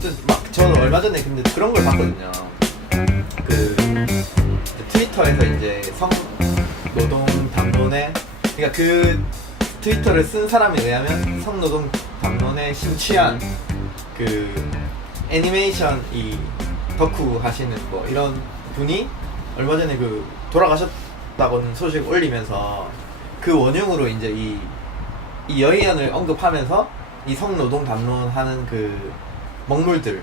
어쨌든 막 저는 얼마 전에 근데 그런 걸 봤거든요. 그 트위터에서 이제 성노동 담론에, 그러니까 그 트위터를 쓴 사람에 의하면 성노동 담론에 심취한 그 애니메이션 이 덕후 하시는 뭐 이런 분이 얼마 전에 그 돌아가셨다고는 소식 올리면서 그 원흉으로 이제 이 여의연을 언급하면서 이 성노동 담론하는 그 먹물들을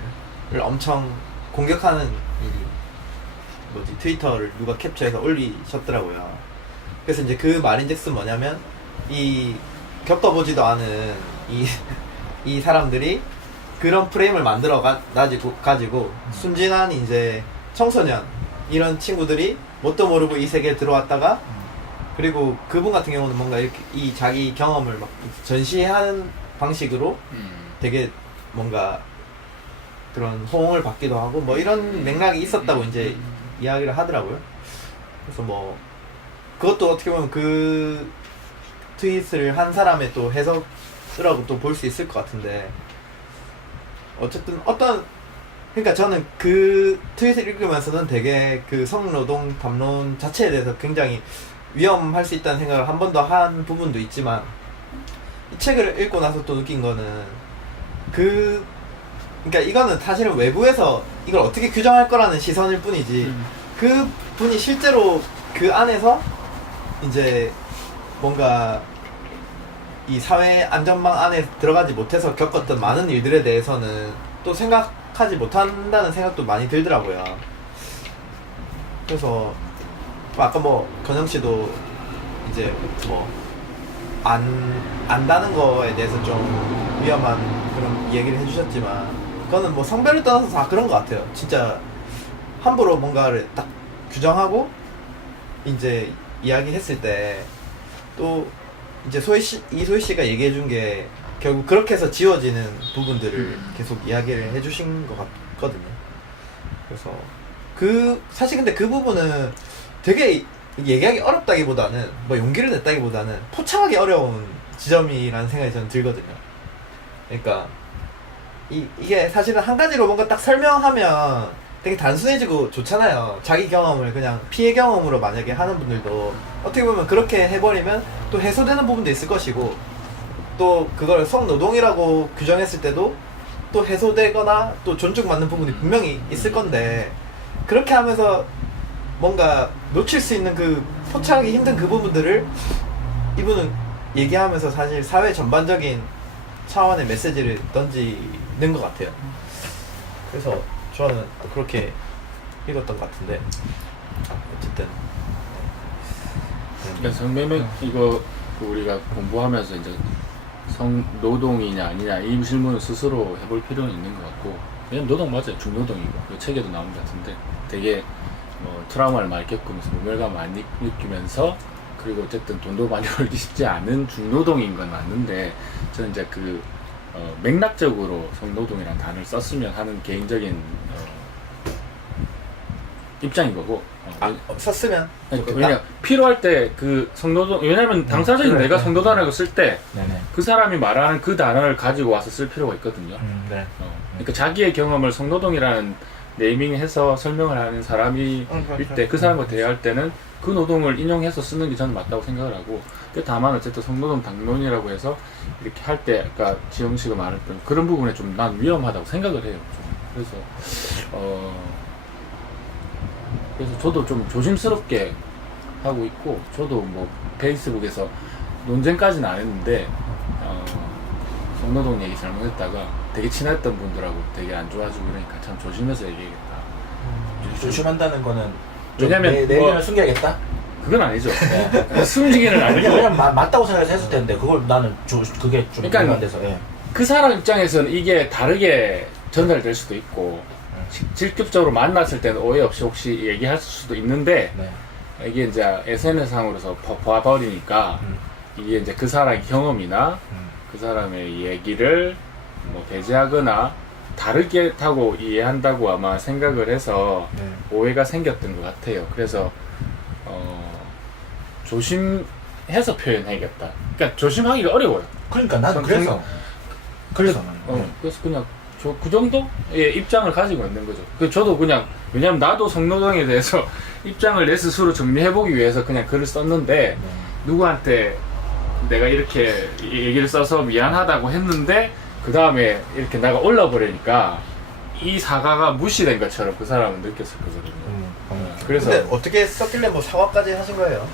엄청 공격하는 이 뭐지 트위터를 누가 캡처해서 올리셨더라고요. 그래서 이제 그 말인즉슨 뭐냐면 이 겪어보지도 않은 이 사람들이 그런 프레임을 만들어 가지고 순진한 이제 청소년 이런 친구들이 뭣도 모르고 이 세계에 들어왔다가, 그리고 그분 같은 경우는 뭔가 이렇게 이 자기 경험을 막 전시하는 방식으로 되게 뭔가 그런 호응을 받기도 하고 뭐 이런 맥락이 있었다고 이제 이야기를 하더라고요. 그래서 뭐 그것도 어떻게 보면 그 트윗을 한 사람의 또 해석이라고 또 볼 수 있을 것 같은데, 어쨌든 그러니까 저는 그 트윗을 읽으면서는 되게 그 성노동 담론 자체에 대해서 굉장히 위험할 수 있다는 생각을 한 번 더 한 부분도 있지만, 이 책을 읽고 나서 또 느낀 거는 그러니까 이거는 사실은 외부에서 이걸 어떻게 규정할 거라는 시선일 뿐이지, 그 분이 실제로 그 안에서 이제 뭔가 이 사회 안전망 안에 들어가지 못해서 겪었던 많은 일들에 대해서는 또 생각하지 못한다는 생각도 많이 들더라고요. 그래서 아까 뭐 건영 씨도 이제 뭐 안다는 거에 대해서 좀 위험한 그런 얘기를 해주셨지만, 그거는 뭐 성별을 떠나서 다 그런 것 같아요. 진짜 함부로 뭔가를 딱 규정하고 이제 이야기했을 때 또 이제 이소희 씨가 얘기해 준 게 결국 그렇게 해서 지워지는 부분들을 계속 이야기를 해주신 것 같거든요. 그래서 사실 근데 그 부분은 되게 얘기하기 어렵다기보다는 뭐 용기를 냈다기보다는 포착하기 어려운 지점이라는 생각이 저는 들거든요. 그러니까 이게 사실은 한 가지로 뭔가 딱 설명하면 되게 단순해지고 좋잖아요. 자기 경험을 그냥 피해 경험으로 만약에 하는 분들도 어떻게 보면 그렇게 해버리면 또 해소되는 부분도 있을 것이고, 또 그걸 성노동이라고 규정했을 때도 또 해소되거나 또 존중받는 부분이 분명히 있을 건데, 그렇게 하면서 뭔가 놓칠 수 있는 그 포착하기 힘든 그 부분들을 이분은 얘기하면서 사실 사회 전반적인 차원의 메시지를 던지는 것 같아요. 그래서 저는 또 그렇게 읽었던 것 같은데, 어쨌든 그러니까 성매매 이거 우리가 공부하면서 이제 성노동이냐 아니냐 이 질문을 스스로 해볼 필요는 있는 것 같고, 왜냐면 노동 맞아요. 중노동이고 이 책에도 나온 것 같은데 되게 뭐 트라우마를 많이 겪으면서 모멸감 많이 느끼면서, 그리고 어쨌든 돈도 많이 벌기 쉽지 않은 중노동인 건 맞는데, 저는 이제 맥락적으로 성노동이라는 단어를 썼으면 하는 개인적인 입장인 거고. 썼으면 왜냐 필요할 때 그 성노동, 왜냐면 당사자인 내가 성노동이라고 쓸 때 그 사람이 말하는 그 단어를 가지고 와서 쓸 필요가 있거든요. 네. 그러니까 자기의 경험을 성노동이라는 네이밍해서 설명을 하는 사람이 일 때 그 사람과 대화할 때는 그 노동을 인용해서 쓰는 게 저는 맞다고 생각을 하고, 다만 어쨌든 성노동 담론이라고 해서 이렇게 할 때 아까 지영 씨가 말했던 그런 부분에 좀 난 위험하다고 생각을 해요. 좀. 그래서 저도 좀 조심스럽게 하고 있고, 저도 뭐 페이스북에서 논쟁까지는 안 했는데 성노동 얘기 잘못했다가 되게 친했던 분들하고 되게 안 좋아지고 그러니까 참 조심해서 얘기해야겠다. 조심한다는 거는 왜냐면 내면을 숨겨야겠다? 그건 아니죠. 숨기기는 아니고, 왜냐면 맞다고 생각해서 했을 텐데 그걸 나는 그게 좀 그러니까 이해가 안 돼서. 그 사람 입장에서는 이게 다르게 전달될 수도 있고, 직접적으로 만났을 때는 오해 없이 혹시 얘기할 수도 있는데, 이게 이제 SNS상으로서 봐버리니까 이게 이제 그 사람의 경험이나 그 사람의 얘기를 뭐 배제하거나 다르게 타고 이해한다고 아마 생각을 해서 오해가 생겼던 것 같아요. 그래서 조심해서 표현해야겠다. 그러니까 조심하기가 어려워요. 그러니까 나도 그래서 그래서 그냥 그 정도의 입장을 가지고 있는 거죠. 저도 그냥 왜냐면 나도 성노동에 대해서 입장을 내 스스로 정리해보기 위해서 그냥 글을 썼는데 누구한테 내가 이렇게 얘기를 써서 미안하다고 했는데 그 다음에 이렇게 내가 올라버리니까 이 사과가 무시된 것처럼 그 사람은 느꼈을 거거든요. 그래서 근데 어떻게 썼길래 뭐 사과까지 하신 거예요?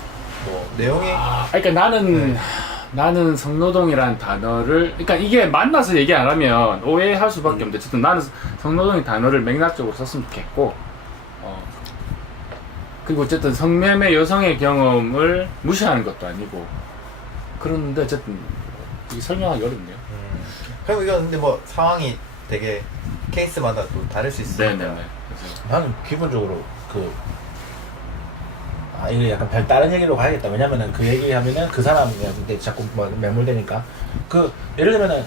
뭐 내용이 그러니까 나는 성노동이라는 단어를 그러니까 이게 만나서 얘기 안 하면 오해할 수밖에 없는데 어쨌든 나는 성노동이 단어를 맥락적으로 썼으면 좋겠고 그리고 어쨌든 성매매 여성의 경험을 무시하는 것도 아니고 그런데 어쨌든 이게 설명하기 어렵네요. 그럼 이건 근데 뭐 상황이 되게 케이스마다 또 다를 수 있으니까. 네네네. 그래서 나는 기본적으로 이게 약간 별 다른 얘기로 가야겠다. 왜냐면은 그 얘기하면은 그 사람한테 자꾸 뭐 매몰되니까. 예를 들면은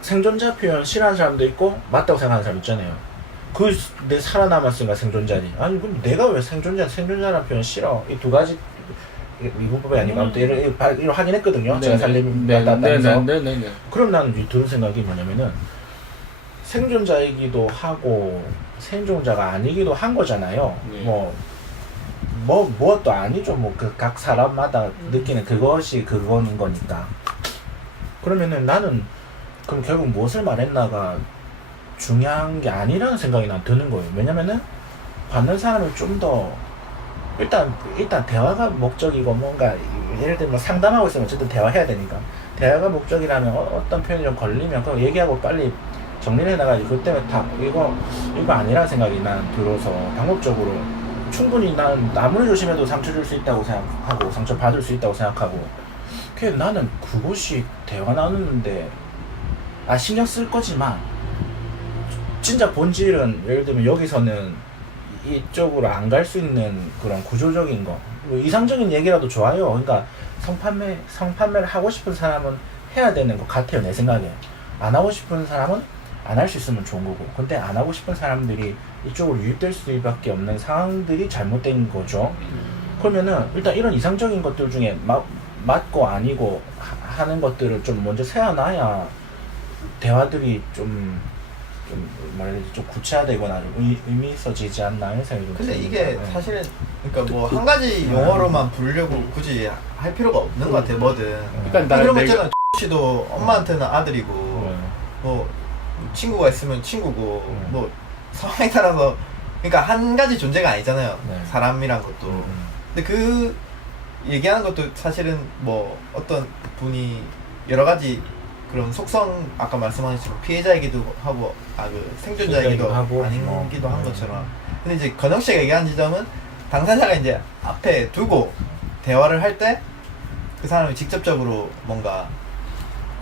생존자 표현 싫어하는 사람도 있고 맞다고 생각하는 사람 있잖아요. 내 살아남았으니까 생존자니. 아니 그럼 내가 왜 생존자라는 표현 싫어? 이 두 가지 이분법이 아니고 아무튼 이걸 확인했거든요. 제가 살림한다면서. 네네네. 그럼 나는 드는 생각이 뭐냐면은 생존자이기도 하고 생존자가 아니기도 한 거잖아요. 네. 무엇도 아니죠. 각 사람마다 느끼는 그것이 그거는 거니까. 그러면은 나는 그럼 결국 무엇을 말했나가 중요한 게 아니라는 생각이 난 드는 거예요. 왜냐면은 받는 사람이 좀 더 일단 대화가 목적이고 뭔가 예를 들면 상담하고 있으면 어쨌든 대화해야 되니까 대화가 목적이라면 어떤 표현이 좀 걸리면 그럼 얘기하고 빨리 정리를 해나가지. 그 때문에 다 이거 아니라는 생각이 난 들어서 방법적으로 충분히 난 아무리 조심해도 상처 줄 수 있다고 생각하고 상처 받을 수 있다고 생각하고 그게 나는 그것이 대화 나누는데 신경 쓸 거지만 진짜 본질은 예를 들면 여기서는 이쪽으로 안 갈 수 있는 그런 구조적인 거 이상적인 얘기라도 좋아요. 그러니까 성판매를 하고 싶은 사람은 해야 되는 것 같아요. 내 생각에. 안 하고 싶은 사람은 안 할 수 있으면 좋은 거고 근데 안 하고 싶은 사람들이 이쪽으로 유입될 수밖에 없는 상황들이 잘못된 거죠. 그러면은 일단 이런 이상적인 것들 중에 맞고 아니고 하는 것들을 좀 먼저 세워놔야 대화들이 좀 구체화되거나 의미 있어지지 않나 이런 생각이 좀 근데 듭니다. 이게 사실은 그러니까 뭐 한 가지 용어로만 부르려고 굳이 할 필요가 없는 것 같아요. 뭐든. 그러니까 그런 거 있잖아. 씨도 엄마한테는 아들이고 네. 뭐 친구가 있으면 친구고 뭐 상황에 따라서 그러니까 한 가지 존재가 아니잖아요. 네. 사람이란 것도. 근데 그 얘기하는 것도 사실은 뭐 어떤 분이 여러 가지 그런 속성 아까 말씀하셨지만 피해자이기도 하고 그 생존자이기도 하고 아니기도 한 것처럼. 근데 이제 건영 씨가 얘기한 지점은 당사자가 이제 앞에 두고 대화를 할 때 그 사람이 직접적으로 뭔가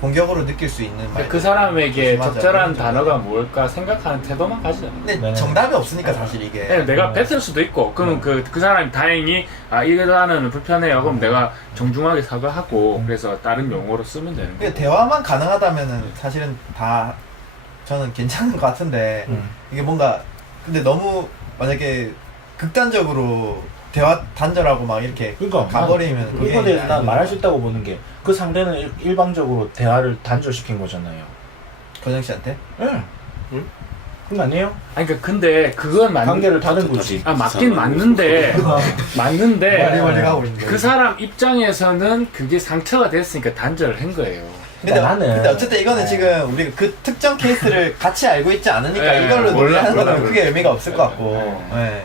공격으로 느낄 수 있는 말. 그 사람에게 조심하자, 적절한 그런 단어가 뭘까 생각하는 태도만 가지잖아요. 근데 네네. 정답이 없으니까 사실 이게. 네, 내가 뱉을 수도 있고 그러면 그 사람이 다행히 이 단어는 불편해요. 그럼 내가 정중하게 사과하고 그래서 다른 용어로 쓰면 되는 거고. 그러니까 대화만 가능하다면은 사실은 다 저는 괜찮은 것 같은데 이게 뭔가 근데 너무 만약에 극단적으로 대화 단절하고 막 이렇게 그러니까 가버리면 그게 이거에 대해서 난 아니고. 말할 수 있다고 보는 게 그 상대는 일방적으로 대화를 단절시킨 거잖아요. 건영 씨한테? 예. 그런 거 아니에요? 아니 근데 그건 관계를 닫은 거지. 맞긴 맞는데 멀리 가고 있는데. 그 사람 입장에서는 그게 상처가 됐으니까 단절을 한 거예요. 근데, 나는 근데 어쨌든 이거는 네. 지금 우리가 그 특정 케이스를 같이 알고 있지 않으니까 네, 이걸로 몰라, 논의하는 거는 몰라. 크게 의미가 없을 것 같고. 네.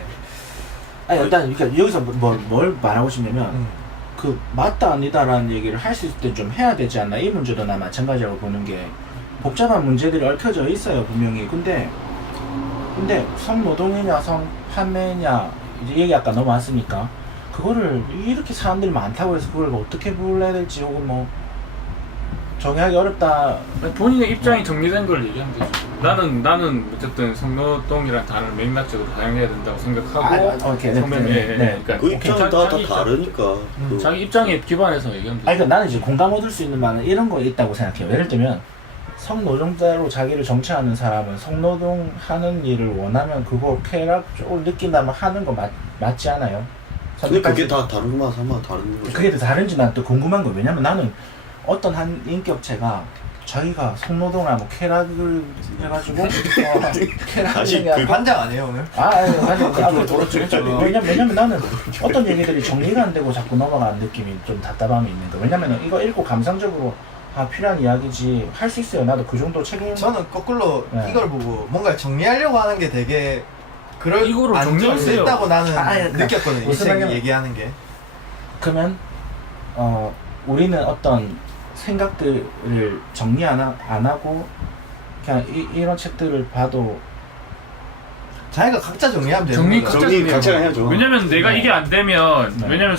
아니 일단 그러니까 여기서 뭘 말하고 싶냐면 그 맞다 아니다라는 얘기를 할 수 있을 때 좀 해야 되지 않나. 이 문제도 나 마찬가지라고 보는 게 복잡한 문제들이 얽혀져 있어요 분명히. 근데 성노동이냐 성판매냐 이제 얘기 아까 너무 많으니까 그거를 이렇게 사람들이 많다고 해서 그걸 어떻게 불러야 될지 혹은 뭐 정의하기 어렵다. 본인의 입장이 정리된 걸 얘기하면 되죠. 나는 어쨌든 성노동이라는 단어를 맥락적으로 사용해야 된다고 생각하고 오케이. 성매매 네. 그 입장은 다 자기 입장. 다르니까. 자기 입장에 기반해서 얘기하면 되죠. 그러니까 나는 이제 공감 얻을 수 있는 말은 이런 거 있다고 생각해요. 예를 들면 성노동자로 자기를 정체하는 사람은 성노동 하는 일을 원하면 그거 쾌락적으로 느낀다면 하는 거 맞지 않아요? 근데 그게 다 다른 거만 다른 거죠. 그게 더 다른지 난 또 궁금한 거예요. 왜냐면 나는 어떤 한 인격체가 자기가 성노동이나 뭐 쾌락을 해가지고 다시 쾌락을 그- 아니에요 오늘? 왜냐면 나는 어떤 얘기들이 정리가 안 되고 자꾸 넘어가는 느낌이 좀 답답함이 있는 거. 왜냐면 이거 읽고 감상적으로 필요한 이야기지 할 수 있어요. 나도 그 정도 책임. 저는 거꾸로 네. 이걸 보고 뭔가 정리하려고 하는 게 되게 그럴 이거로 안 좋을 수 정리하세요. 있다고 나는 그러니까 느꼈거든요. 이 무슨 책이 말이냐면- 얘기하는 게. 그러면 우리는 어떤 생각들을 정리 안 하고 그냥 이런 책들을 봐도 자기가 각자 정리하면 되는 정리 거죠. 각자 정리 정리해요. 각자가 해야죠. 왜냐면 내가 네. 이게 안 되면 네. 왜냐면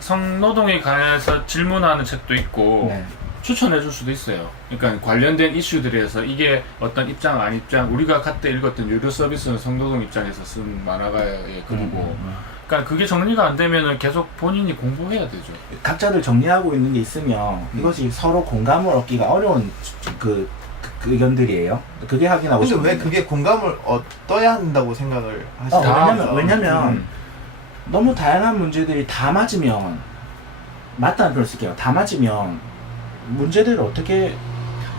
성노동에 관해서 질문하는 책도 있고 네. 추천해 줄 수도 있어요. 그러니까 관련된 이슈들에서 이게 어떤 입장 안 입장 우리가 그때 읽었던 유료 서비스는 성노동 입장에서 쓴 만화가의 글이고 그러니까 그게 정리가 안 되면은 계속 본인이 공부해야 되죠. 각자들 정리하고 있는 게 있으면 이것이 서로 공감을 얻기가 어려운 그 의견들이에요. 그게 확인하고 근데 싶은데 왜 그게 공감을 얻어야 한다고 생각을 하시나요? 왜냐면 너무 다양한 문제들이 다 맞으면 맞다는 표현을 쓸게요. 다 맞으면 문제들을 어떻게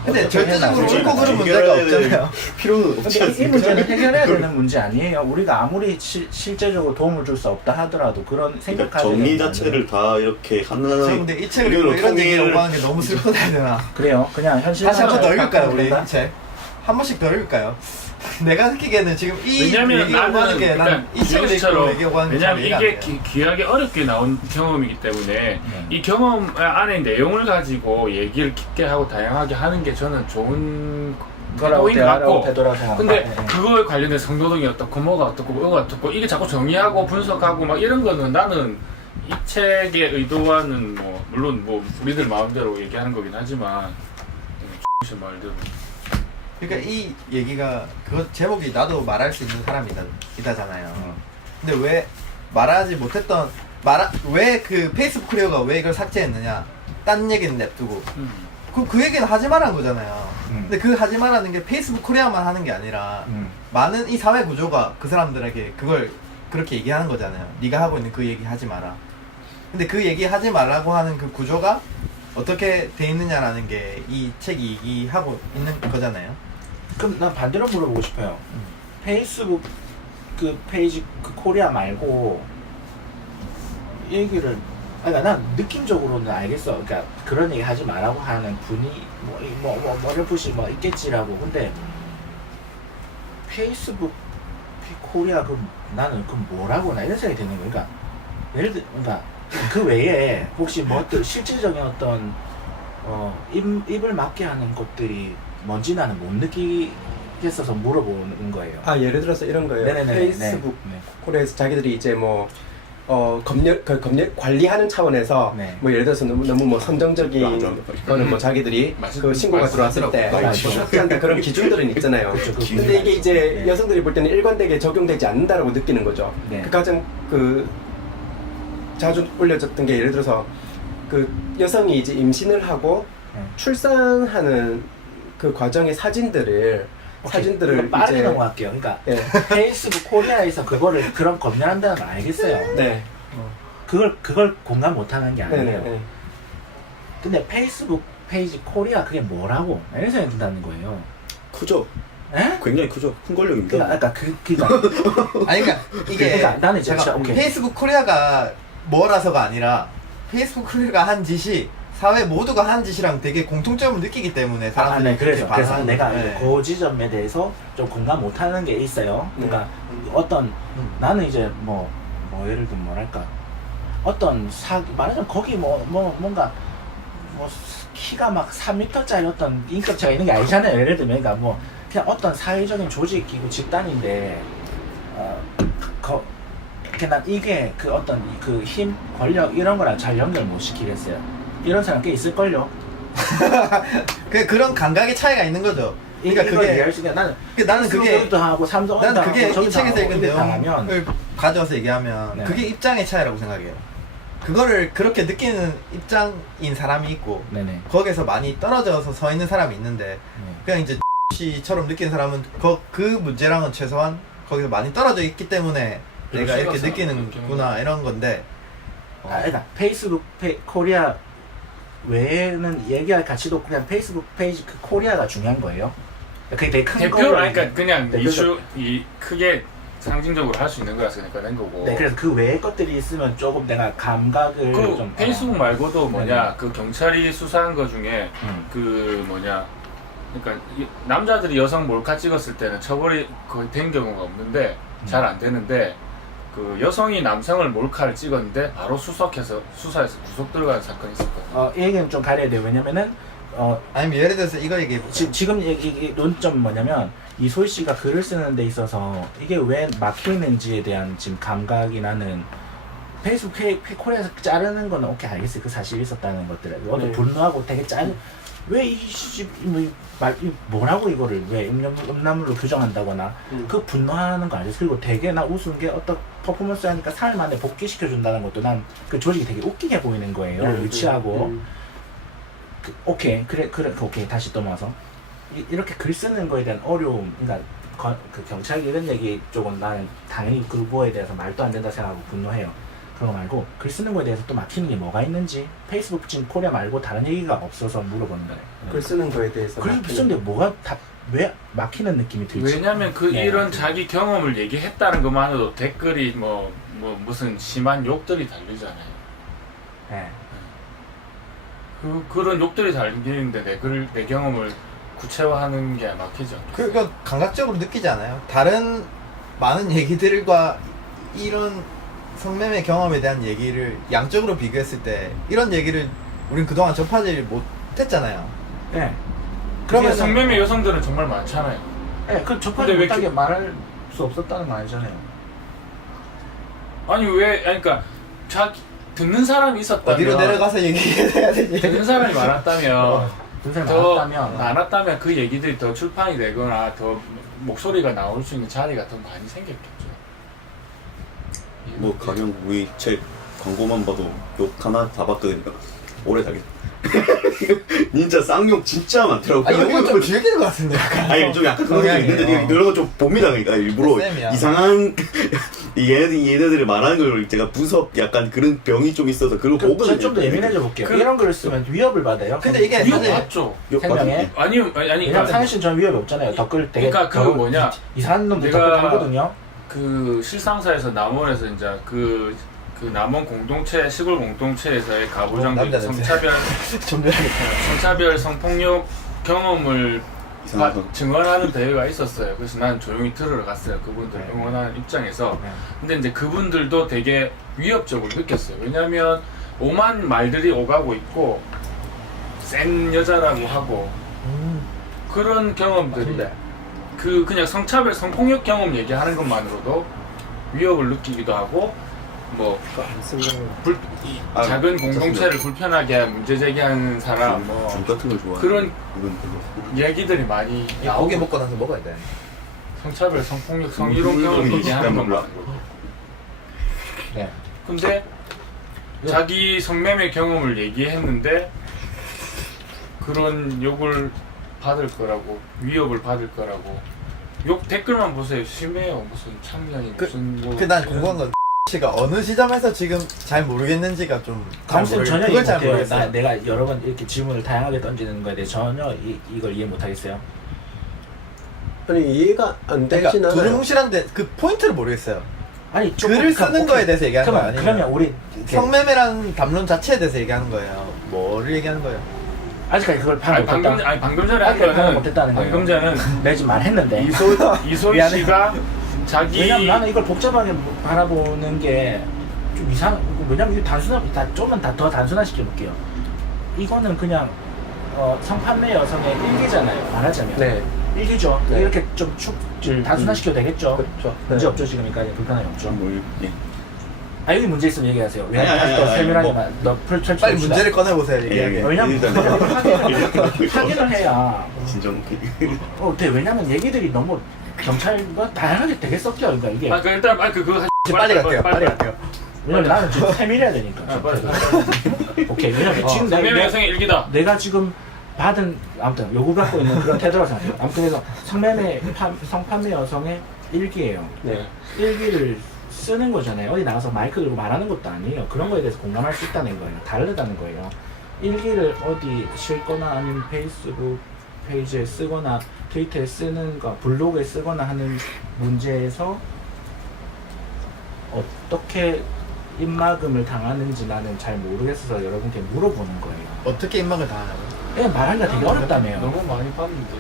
근데 절대적으로 해나가요? 옳고 그른 문제가 해결해야 없잖아요. 필요는 없지 근데 이 않습니까? 문제는 해결해야 되는 문제 아니에요. 우리가 아무리 실제적으로 도움을 줄 수 없다 하더라도 그런 그러니까 생각하지 정리 자체를 다 이렇게 저 하나하나 근데 이 책을 읽고 이런 얘기 오가는 게 너무 슬프다 해야 되나? 그래요. 그냥 현실 다시 한 번 더 읽을까요 우리 된다? 이 책? 한 번씩 더 읽을까요? 내가 느끼기에는 지금 이 왜냐면 얘기 오가는 나는 게 그러니까 난 이 책을 읽고 얘기 오가는 게 왜냐면 잘 이해가 안 이게 돼요. 귀하게 어렵게 나온 경험이기 때문에 이 경험 안에 내용을 가지고 얘기를 깊게 하고 다양하게 하는 게 저는 좋은 거라고 태도인 것 같고 되돌아서 생각합니다. 근데 그거에 관련된 성노동이 어떻고 뭐가 어떻고 뭐가 어떻고 이게 자꾸 정리하고 분석하고 막 이런 거는 나는 이 책의 의도와는 뭐 물론 뭐 우리들 마음대로 얘기하는 거긴 하지만 씨 말대로 그러니까 이 얘기가 그거 제목이 나도 말할 수 있는 사람이다잖아요. 근데 왜 말하지 못했던 왜 그 페이스북 크리어가 왜 이걸 삭제했느냐? 딴 얘기는 냅두고 그 얘기는 하지 말라는 거잖아요. 근데 그 하지 말라는 게 페이스북 코리아만 하는 게 아니라 많은 이 사회 구조가 그 사람들에게 그걸 그렇게 얘기하는 거잖아요. 네가 하고 있는 그 얘기 하지 마라. 근데 그 얘기 하지 말라고 하는 그 구조가 어떻게 돼 있느냐라는 게 이 책이 얘기하고 있는 거잖아요. 그럼 난 반대로 물어보고 싶어요. 페이스북 그 페이지 그 코리아 말고 얘기를 그러니까 난 느낌적으로는 알겠어. 그러니까 그런 얘기 하지 말라고 하는 분이 뭐를 뭐 있겠지라고. 근데 페이스북 코리아 나는 그 뭐라고 나 이런 생각이 드는 거야. 그러니까 예를 들어 그러니까 그 외에 혹시 뭐 어떤 실질적인 어떤 입을 맞게 하는 것들이 뭔지 나는 못 느끼겠어서 물어보는 거예요. 아 예를 들어서 이런 거예요. 네네네. 페이스북 네. 코리아에서 자기들이 이제 뭐 검열 관리하는 차원에서 네. 뭐 예를 들어서 너무 뭐 선정적인 맞아. 거는 뭐 자기들이 그 신고가 들어왔을 때 맞아. 확대한다 그런 기준들은 있잖아요. 그쵸, 그 근데 이게 이제 네. 여성들이 볼 때는 일관되게 적용되지 않는다라고 느끼는 거죠. 네. 그 가장 그 자주 올려졌던 게 예를 들어서 그 여성이 이제 임신을 하고 네. 출산하는 그 과정의 사진들을 이거 빠르게 넘어갈게요. 그러니까 예. 페이스북 코리아에서 그런 검열한다는 걸 알겠어요. 네. 그걸 공감 못하는 게 아니에요. 네네. 근데 페이스북 페이지 코리아 그게 뭐라고 이런 생각이 든다는 거예요. 크죠. 에? 굉장히 크죠. 큰 권력입니다. 그러니까 아니 그러니까 이게 그러니까 나는 제가 진짜 오케이. 페이스북 코리아가 뭐라서가 아니라 페이스북 코리아가 한 짓이 사회 모두가 한 짓이랑 되게 공통점을 느끼기 때문에 사람들이 네, 그래서 반응하는 내가 거예요. 네. 그 지점에 대해서 좀 공감 못하는 게 있어요. 그러니까 어떤 나는 이제 뭐 예를 들면 뭐랄까 어떤 말하자면 거기 뭔가 뭐 키가 막 3m짜리 어떤 인격체가 있는 게 아니잖아요. 예를 들면 그러니까 뭐 그냥 어떤 사회적인 조직이고 집단인데 난 이게 그 어떤 그 힘, 권력 이런 거랑 잘 연결 못 시키겠어요. 이런 사람 꽤 있을걸요. 그런 감각의 차이가 있는 거죠. 그러니까 이걸 그게 이해할 수 있게 나는 그게 도 하고 삼도 나는 그게 저기도 이 책에서 하고 읽은 이렇게 당하면 내용을 가져와서 얘기하면 네. 그게 입장의 차이라고 생각해요. 그거를 그렇게 느끼는 입장인 사람이 있고 네네. 거기서 많이 떨어져서 서 있는 사람이 있는데 그냥 이제 씨처럼 느끼는 사람은 그 문제랑은 최소한 거기서 많이 떨어져 있기 때문에 내가 이렇게 느끼는구나 이런 건데 그러니까 페이스북 코리아 외에는 얘기할 가치도 그냥 페이스북 페이지 그 코리아가 중요한 거예요. 그게 되게 큰 대표 거예요. 그러니까 그냥 네, 이슈 이 크게 상징적으로 할 수 있는 거라서 그냥 꺼낸 거고. 네, 그래서 그 외의 것들이 있으면 조금 내가 감각을 그 좀 페이스북 말고도 뭐냐 그 경찰이 수사한 거 중에 음. 그 뭐냐 그러니까 남자들이 여성 몰카 찍었을 때는 처벌이 거의 된 경우가 없는데 잘 안 되는데 그 여성이 남성을 몰카를 찍었는데 바로 수사해서 구속 들어가는 사건이 있었거든요. 이 얘기는 좀 가려야 돼요. 왜냐면은 아니면 예를 들어서 이거 얘기해볼까요? 지금 이 논점 뭐냐면 이소희 씨가 글을 쓰는 데 있어서 이게 왜 막히는지에 대한 지금 감각이 나는 페이스북 코리아에서 자르는 거는 오케이 알겠어요. 그 사실이 있었다는 것들. 네. 분노하고 되게 왜이 뭐라고 이거를 왜 음란물로 규정한다거나 그 분노하는 거 알죠. 그리고 되게 나 웃은 게 어떤 퍼포먼스 하니까 사흘 만에 복귀시켜준다는 것도 난 그 조직이 되게 웃기게 보이는 거예요. 유치하고. 오케이 오케이 다시 넘어와서 이렇게 글 쓰는 거에 대한 어려움, 그러니까 그 경찰 이런 얘기 쪽은 나는 당연히 그거에 대해서 말도 안 된다 생각하고 분노해요. 그거 말고 글 쓰는 거에 대해서 또 막히는 게 뭐가 있는지 페이스북 지금 코리아 말고 다른 얘기가 없어서 물어보는 거예요. 글 쓰는 거에 대해서 글 쓰는데 뭐가 왜 막히는 느낌이 들지? 왜냐면 그 네. 이런 자기 경험을 얘기했다는 것만으로도 댓글이 뭐 무슨 심한 욕들이 달리잖아요. 네. 그런 욕들이 달리는데 내 경험을 구체화하는 게 막히죠. 그러니까 감각적으로 느끼지 않아요? 다른 많은 얘기들과 이런 성매매 경험에 대한 얘기를 양적으로 비교했을 때 이런 얘기를 우린 그동안 접하지 못했잖아요. 네. 그러면 성매매 여성들은 정말 많잖아요. 네, 그 접하지 근데 왜 못하게 말할 수 없었다는 거 아니잖아요. 아니 왜 그러니까 듣는 사람이 있었다면 어디로 내려가서 얘기해야 되지? 듣는 사람이 많았다면 등산이 더 많았다면 많았다면 그 얘기들이 더 출판이 되거나 더 목소리가 나올 수 있는 자리가 더 많이 생겼겠죠. 뭐 가령 우리 책 광고만 봐도 욕 하나 다 봤거든요. 오래 살겠다. 진짜 쌍욕 진짜 많더라고요. 아 이건 좀 즐기는 것 같은데 약간. 아니 좀 약간 그런 게 있는데 그런 거 좀 봅니다. 그러니까 일부러 쌤이야. 이상한 얘네들이 말하는 걸 제가 약간 그런 병이 좀 있어서 그걸 보거든요. 좀 더 예민해져 볼게요. 이런 글을 쓰면 위협을 받아요. 근데 이게 이거 사실 맞죠? 생명에 아니 왜냐면 상현 씨는 전 위협이 없잖아요. 댓글 되게 그러니까 그거 뭐냐? 이상한 놈들 내가 댓글 달거든요. 그 실상사에서 남원에서 이제 그 남원 공동체 시골 공동체에서의 가부장들 남자 냄새. 성차별 성폭력 경험을 이상한 거. 증언하는 대회가 있었어요. 그래서 난 조용히 들으러 갔어요. 그분들 네. 응원하는 입장에서. 네. 근데 이제 그분들도 되게 위협적으로 느꼈어요. 왜냐면 오만 말들이 오가고 있고 센 여자라고 하고 그런 경험들이 맞는데. 그냥 성차별 성폭력 경험 얘기하는 것만으로도 위협을 느끼기도 하고 뭐 작은 공동체를 불편하게 하는 문제 제기하는 사람 뭐 중 같은 걸 좋아해. 그런 이건 별로. 얘기들이 많이 고기 나오고 먹고 나서 먹어야 돼. 성차별 성폭력 성희롱 경험 좀 얘기하는 몰라. 것만 네. 근데 자기 성매매 경험을 얘기했는데 그런 욕을 받을 거라고 위협을 받을 거라고 욕 댓글만 보세요. 심해요. 무슨 참견이 무슨 뭐 난 궁금한 건 씨가 어느 시점에서 지금 잘 모르겠는지가 좀 강수는 전혀 이해 그걸 잘 못해요. 모르겠어요. 내가 여러 번 이렇게 질문을 다양하게 던지는 거에 대해 전혀 이걸 이해 못하겠어요. 아니 이해가 안 되진 그러니까 않아요. 두루뭉실한데 그 포인트를 모르겠어요. 아니 글을 쓰는 거에 대해서 얘기하는 거 그러면, 아니에요? 그러면 우리 성매매라는 담론 자체에 대해서 얘기하는 거예요. 뭐를 얘기하는 거예요? 아직까지 그걸 파악 아니, 못했다. 방금 전에 한 아직까지 파악 거는 못했다는 거예요. 방금 전에는 내가 지금 말했는데. 이소희 미안해. 씨가 자기 왜냐면 나는 이걸 복잡하게 바라보는 게 좀 왜냐면 이게 조금만 더 단순화시켜 볼게요. 이거는 그냥 성판매 여성의 일기잖아요. 말하자면. 네. 일기죠. 네. 이렇게 좀 단순화시켜도 되겠죠. 그렇죠. 문제 없죠 지금까지 불편함이 없죠. 예. 아 여기 문제 있으면 얘기하세요. 아니, 아니, 또 아니, 세밀하게 뭐. 너 펼쳐. 빨리 문제를 꺼내보세요. 얘기하게. 왜냐면 일단 확인을 해야. 진정. 왜냐면 얘기들이 너무 경찰과 다양하게 되게 섞여. 그러니까 이게. 일단 그거 빨리 갈게요. 왜냐면 나는 좀 세밀해야 되니까. 빨리. 오케이. 왜냐면 지금 성매매 여성의 일기다. 내가 지금 받은 아무튼 요구받고 있는 그런 태도라고 생각해요. 아무튼 그래서 성판매 여성의 일기예요. 네. 일기를 쓰는 거잖아요. 어디 나가서 마이크 들고 말하는 것도 아니에요. 그런 거에 대해서 공감할 수 있다는 거예요. 다르다는 거예요. 일기를 어디 싣거나 아니면 페이스북 페이지에 쓰거나 트위터에 쓰는 거 블로그에 쓰거나 하는 문제에서 어떻게 입막음을 당하는지 나는 잘 모르겠어서 여러분께 물어보는 거예요. 어떻게 입막을 당하냐고? 그냥 말하기가 되게 어렵다며요. 너무 많이 봤는데.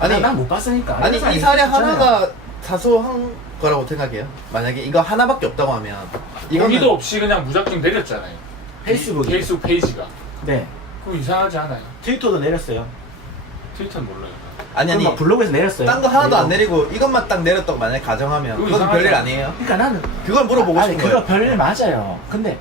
아니 난 못 봤으니까. 아니 그래서 이 사례 있잖아요. 하나가 사소한 거라고 생각해요. 만약에 이거 하나밖에 없다고 하면 여기도 없이 그냥 무작정 내렸잖아요. 페이스북이. 페이스북 페이지가. 네. 그거 이상하지 않아요? 트위터도 내렸어요. 트위터는 몰라요. 아니 그럼 막 블로그에서 내렸어요. 딴 거 하나도 안 그리고- 내리고 이것만 딱 내렸다고 만약에 가정하면 그거 그건 별일 이상하잖아. 아니에요. 그러니까 나는 그걸 물어보고 아니 싶은 그거 거예요. 별일 맞아요. 근데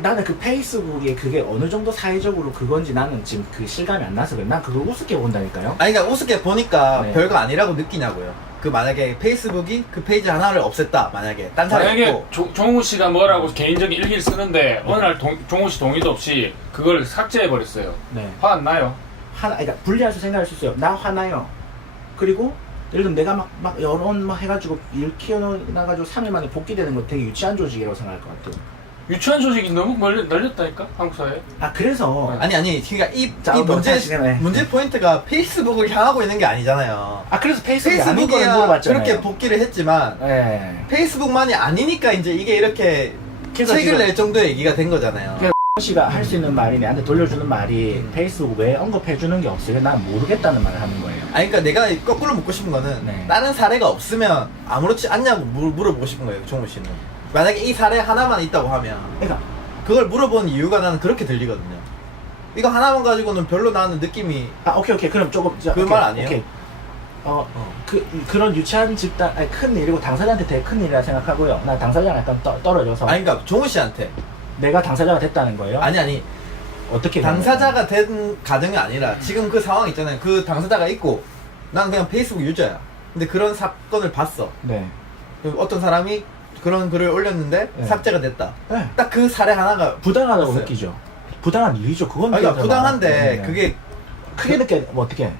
나는 그 페이스북에 그게 어느 정도 사회적으로 그건지 나는 지금 그 실감이 안 나서 그래. 난 그걸 우습게 본다니까요. 아니 그러니까 우습게 보니까 네. 별거 아니라고 느끼냐고요. 그 만약에 페이스북이 그 페이지 하나를 없앴다 만약에 딴 사람이 만약에 없고 종우 씨가 뭐라고 개인적인 일기를 쓰는데 어느 날 종우 씨 동의도 없이 그걸 삭제해 버렸어요. 네. 화 안 나요? 그러니까 분리해서 생각할 수 있어요. 나 화나요. 그리고 예를 들면 내가 막 여론 막 해가지고 일 키워놔가지고 3일 만에 복귀되는 거 되게 유치한 조직이라고 생각할 것 같아요. 유치한 조직이 너무 널렸다니까 한국 사회에. 아 그래서 아니 그러니까 이 자, 문제 문제 포인트가 페이스북을 향하고 있는 게 아니잖아요. 그래서 페이스북이 아닌 거를 페이스북이야 물어봤잖아요. 그렇게 복귀를 했지만 네. 페이스북만이 아니니까 이제 이게 이렇게 그래서 책을 지금- 낼 정도의 얘기가 된 거잖아요. 그래서 씨가 할 수 있는 말이 내한테 돌려주는 말이 페이스북 왜 언급해주는 게 없어요. 난 모르겠다는 말을 하는 거예요. 아니 그러니까 내가 거꾸로 묻고 싶은 거는 네. 다른 사례가 없으면 아무렇지 않냐고 물어보고 싶은 거예요, 종우 씨는. 만약에 이 사례 하나만 있다고 하면 그러니까 그걸 물어본 이유가 나는 그렇게 들리거든요. 이거 하나만 가지고는 별로 나는 느낌이 오케이 그럼 조금 그 말 아니에요? 오케이. 그런 유치한 집단 아니 큰 일이고 당사자한테 되게 큰 일이라 생각하고요. 나 당사자랑 약간 떨어져서 아니 그러니까 종우 씨한테 내가 당사자가 됐다는 거예요. 아니 어떻게 당사자가 된 가정이 아니라 지금 그 상황 있잖아요. 그 당사자가 있고 나는 그냥 페이스북 유저야. 근데 그런 사건을 봤어. 네. 그리고 어떤 사람이 그런 글을 올렸는데 네. 삭제가 됐다. 네. 딱 그 사례 하나가 부당하다고 봤어요. 느끼죠. 부당한 일이죠. 그건 아니, 그러니까 되잖아. 부당한데 네. 그게 크게 느껴 뭐 어떻게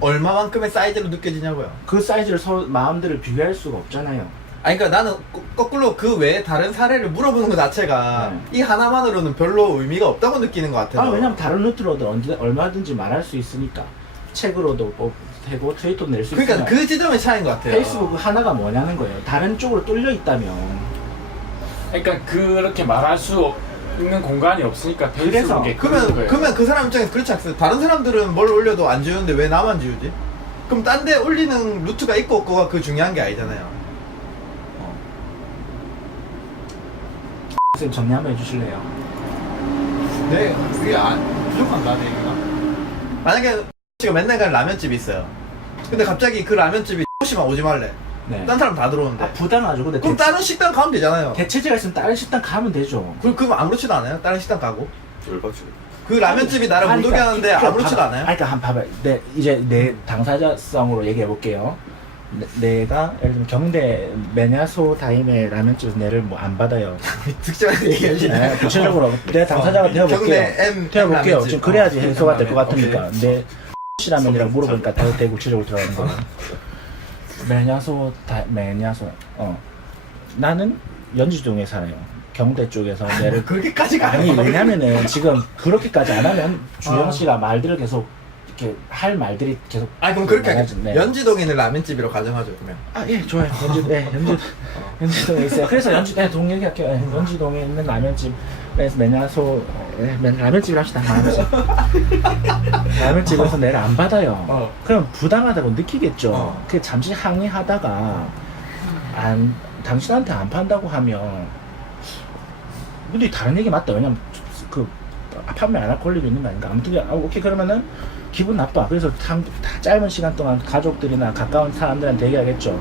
얼마만큼의 사이즈로 느껴지냐고요. 그 사이즈를 마음들을 비교할 수가 없잖아요. 아니 그러니까 나는 거꾸로 그 외에 다른 사례를 물어보는 것 자체가 네. 이 하나만으로는 별로 의미가 없다고 느끼는 것 같아요. 왜냐면 다른 루트로도 얼마든지 말할 수 있으니까 책으로도 되고 트위터도 낼 수 그러니까 있으면 그 지점의 차이인 것 같아요. 페이스북 하나가 뭐냐는 거예요. 다른 쪽으로 뚫려 있다면 그러니까 그렇게 말할 수 있는 공간이 없으니까 페이스북에 그러면 그 사람 입장에서 그렇지 않겠어요? 다른 사람들은 뭘 올려도 안 지우는데 왜 나만 지우지? 그럼 딴 데 올리는 루트가 있고 없고가 그 중요한 게 아니잖아요. 선생님 정리 한번 해주실래요? 네, 그게 부족한 가네 얘기가. 만약에 씨가 맨날 가는 라면집이 있어요. 근데 갑자기 그 라면집이 씨만 오지 말래. 네. 딴 사람 다 들어오는데. 부당하죠. 근데 그럼 다른 식당 가면 되잖아요. 대체제가 있으면 다른 식당 가면 되죠. 그럼 아무렇지도 않아요? 다른 식당 가고? 열받지. 그 라면집이 나를 못 오게 하는데 아무렇지도 않아요? 그러니까 한번 봐봐요. 이제 내 당사자성으로 얘기해 볼게요. 내가 예를 들면 경대 매냐소 다임의 라면집에서 내를 뭐 안 받아요. 득점해서 얘기하시네. 네, 구체적으로 내 당사자가 되어볼게요. 경대 M 되어볼게요. 라면집. 지금 그래야지 해소가 될 것 오케이. 같으니까. 내 라면이라고 물어보니까 되게 구체적으로 들어가는 거예요. 매냐소 나는 연지동에 살아요. 경대 쪽에서 내를 그렇게까지 가요? 아니 왜냐면은 지금 그렇게까지 안 하면 주영 씨가 말들을 계속 이렇게 할 말들이 계속 아니 그럼 그렇게 많아지- 네. 연지동에 있는 라면집이라고 가정하죠 그러면. 예 좋아요. 연지동에 있어요. 그래서 동 얘기할게요. 연지동에 있는 라면집에서 매냐소 라면집을 합시다. 라면집에서 내를 안 받아요. 그럼 부당하다고 느끼겠죠. 그 잠시 항의하다가 당신한테 안 판다고 하면 근데 다른 얘기 맞다. 왜냐면 그 판매 안 할 권리도 있는 거 아닌가. 아무튼 오케이 그러면은 기분 나빠. 그래서 짧은 시간 동안 가족들이나 가까운 사람들한테 얘기하겠죠.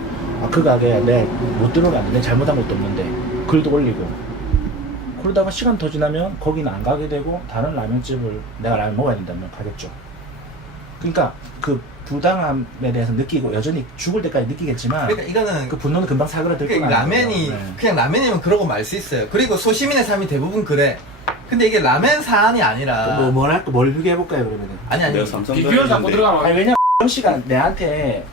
그 가게에 내 못 들어가는데 내 잘못한 것도 없는데 글도 올리고 그러다가 시간 더 지나면 거기는 안 가게 되고 다른 라면집을 내가 라면 먹어야 된다면 가겠죠. 그러니까 그 부당함에 대해서 느끼고 여전히 죽을 때까지 느끼겠지만 그러니까 이거는 그 분노는 금방 사그라들 거예요. 그러니까 라면이 그냥 라면이면 그러고 말 수 있어요. 그리고 소시민의 삶이 대부분 그래. 근데 이게 라면 사안이 아니라 뭘 비교해 볼까요 그러면은? 아니 내가 삼성 비교를 자꾸 들어가면 아니 왜냐면 씨가 내한테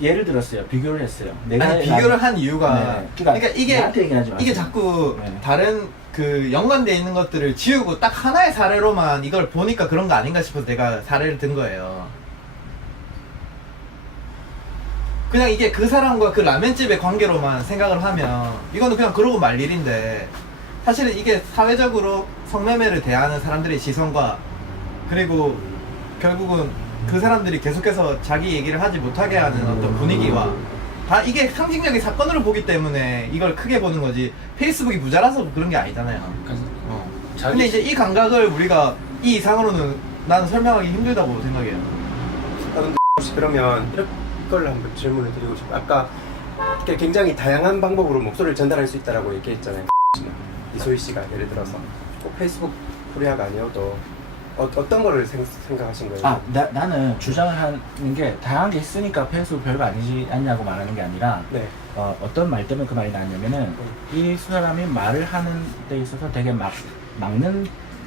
예를 들었어요. 비교를 했어요. 내가 아니 비교를 한 이유가 네. 그러니까 이게 나한테 얘기하지 마세요. 이게 자꾸 네. 다른 그 연관돼 있는 것들을 지우고 딱 하나의 사례로만 이걸 보니까 그런 거 아닌가 싶어서 내가 사례를 든 거예요. 그냥 이게 그 사람과 그 라면집의 관계로만 생각을 하면 이거는 그냥 그러고 말 일인데 사실은 이게 사회적으로 성매매를 대하는 사람들의 시선과 그리고 결국은 그 사람들이 계속해서 자기 얘기를 하지 못하게 하는 어떤 분위기와 다 이게 상징적인 사건으로 보기 때문에 이걸 크게 보는 거지 페이스북이 부자라서 그런 게 아니잖아요. 그래서 자기 근데 이제 이 감각을 우리가 이 이상으로는 나는 설명하기 힘들다고 생각해요. 아, 근데 혹시 그러면 이걸 한번 질문을 드리고 싶어요. 아까 이렇게 굉장히 다양한 방법으로 목소리를 전달할 수 있다라고 얘기했잖아요. 이소희 씨가 예를 들어서 꼭 페이스북 코리아가 아니어도 어떤 거를 생각하신 거예요? 아, 나는 주장을 하는 게 다양한 게 있으니까 페이스북 별거 아니지 않냐고 말하는 게 아니라 네. 어떤 말 때문에 그 말이 나왔냐면은 이 사람이 말을 하는 데 있어서 되게 막는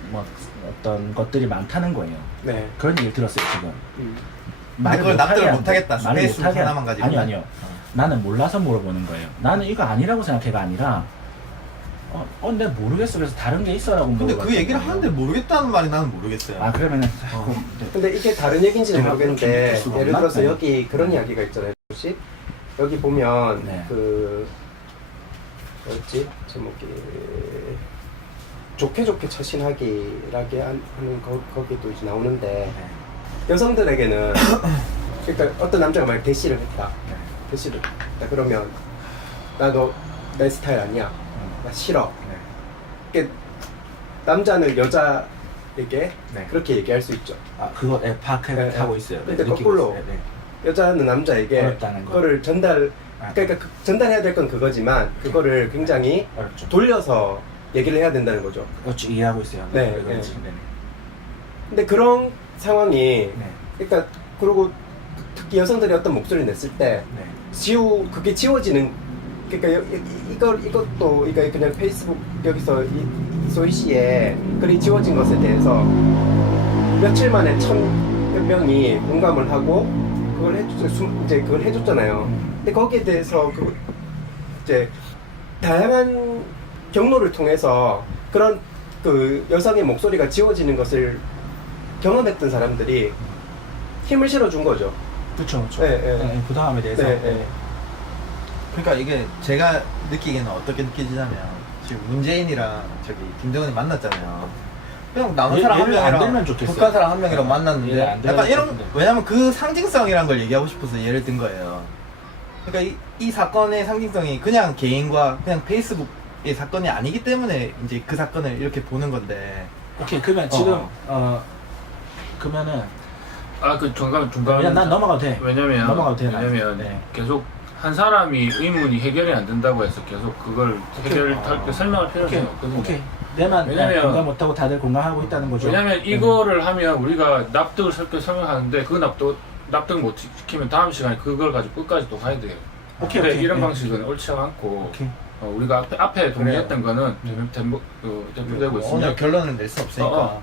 뭐 어떤 것들이 많다는 거예요. 네. 그런 얘기를 들었어요 지금. 근데 그걸 납득을 못하겠다. 말을 페이스북 못하게 하나만 가지고. 아니요. 나는 몰라서 물어보는 거예요. 나는 이거 아니라고 생각해가 아니라 내가 모르겠어. 그래서 다른 게 있어라고 근데 물어봤잖아요. 그 얘기를 하는데 모르겠다는 말이 나는 모르겠어요. 아 그러면은 근데 이게 다른 얘기인지는 제가 모르겠는데 그렇게 느낄 수가 예를 없나? 들어서 네. 여기 그런 이야기가 있잖아요. 혹시 여기 보면 네. 그 뭐였지 제목이 좋게 처신하기라게 하는 거기도 이제 나오는데 네. 여성들에게는 그러니까 어떤 남자가 만약 대시를 했다. 네. 대시를 했다. 그러면 나 너 내 스타일 아니야. 나 싫어. 네. 그러니까 남자는 여자에게 네. 그렇게 얘기할 수 있죠. 아 그거 파악하고 있어요. 근데 느끼고 거꾸로 있어요. 네. 여자는 남자에게 어렵다는 거. 그거를 그러니까 전달해야 될 건 그거지만 그거를 굉장히 어렵죠. 돌려서 얘기를 해야 된다는 거죠. 그렇죠. 이해하고 있어요. 네, 그렇지. 네. 네. 근데 그런 상황이 네. 그러니까 그리고 특히 여성들이 어떤 목소리를 냈을 때 네. 그게 지워지는 그러니까 이것도 그러니까 그냥 페이스북 여기서 이소희 씨의 글이 지워진 것에 대해서 며칠 만에 1,000몇 명이 공감을 하고 그걸 이제 그걸 해줬잖아요. 근데 거기에 대해서 이제 다양한 경로를 통해서 그런 그 여성의 목소리가 지워지는 것을 경험했던 사람들이 힘을 실어준 거죠. 그렇죠. 네, 네. 네, 부당함에 대해서. 네, 네. 그러니까 이게 제가 느끼기에는 어떻게 느껴지냐면 지금 문재인이랑 저기 김정은이 만났잖아요. 그냥 남은 사람 한 예를 안 들면 명이랑 좋겠어요. 북한 사람 한 명이랑 예를 만났는데 안 들면 약간 이런 좋겠는데. 왜냐면 그 상징성이란 걸 얘기하고 싶어서 예를 든 거예요. 그러니까 이 사건의 상징성이 그냥 개인과 그냥 페이스북의 사건이 아니기 때문에 이제 그 사건을 이렇게 보는 건데. 오케이. 그러면 지금 그러면은 그 중간 그냥 난 넘어가도 돼. 왜냐면 넘어가도 돼. 난. 왜냐면 네. 계속 한 사람이 의문이 해결이 안 된다고 해서 계속 그걸 설명할 필요는 오케이. 없거든요. 오케이. 내만 왜냐면- 공감 못하고 다들 공감하고 있다는 거죠. 왜냐면 이거를 하면 우리가 납득을 설명하는데 그 납득을 못 시키면 다음 시간에 그걸 가지고 끝까지 또 가야 돼요. 오케이, 근데 오케이. 이런 네. 방식은 옳지가 않고 오케이. 우리가 앞에 동의했던 거는 대표되고 오늘 있으면 결론을 낼 수 없으니까.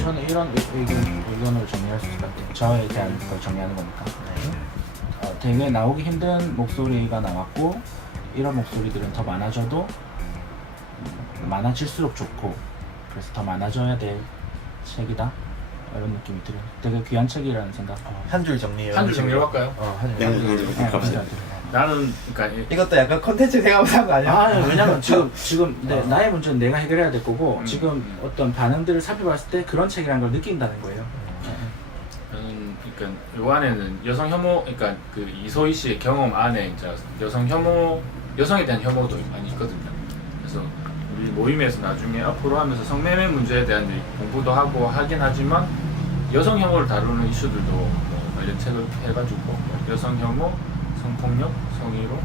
저는 이런 의견을 정리할 수 있을 것 같아요. 저에 대한 걸 정리하는 거니까. 되게 나오기 힘든 목소리가 나왔고 이런 목소리들은 더 많아져도 많아질수록 좋고 그래서 더 많아져야 될 책이다 이런 느낌이 들어요. 되게 귀한 책이라는 생각. 한 줄 정리해요. 한 줄 정리를 할까요? 한 줄. 네, 갑시다. 나는 그러니까 이것도 약간 컨텐츠 생각하면서 한 거 아니야? 왜냐면 지금 나의 문제는 내가 해결해야 될 거고 지금 어떤 반응들을 살펴봤을 때 그런 책이라는 걸 느낀다는 거예요. 저는 그러니까 요 안에는 여성 혐오, 그러니까 그 이소희 씨의 경험 안에 이제 여성에 대한 혐오도 많이 있거든요. 그래서 우리 모임에서 나중에 앞으로 하면서 성매매 문제에 대한 공부도 하고 하긴 하지만 여성 혐오를 다루는 이슈들도 뭐 관련 책을 해가지고 뭐 여성 혐오, 성폭력, 성희롱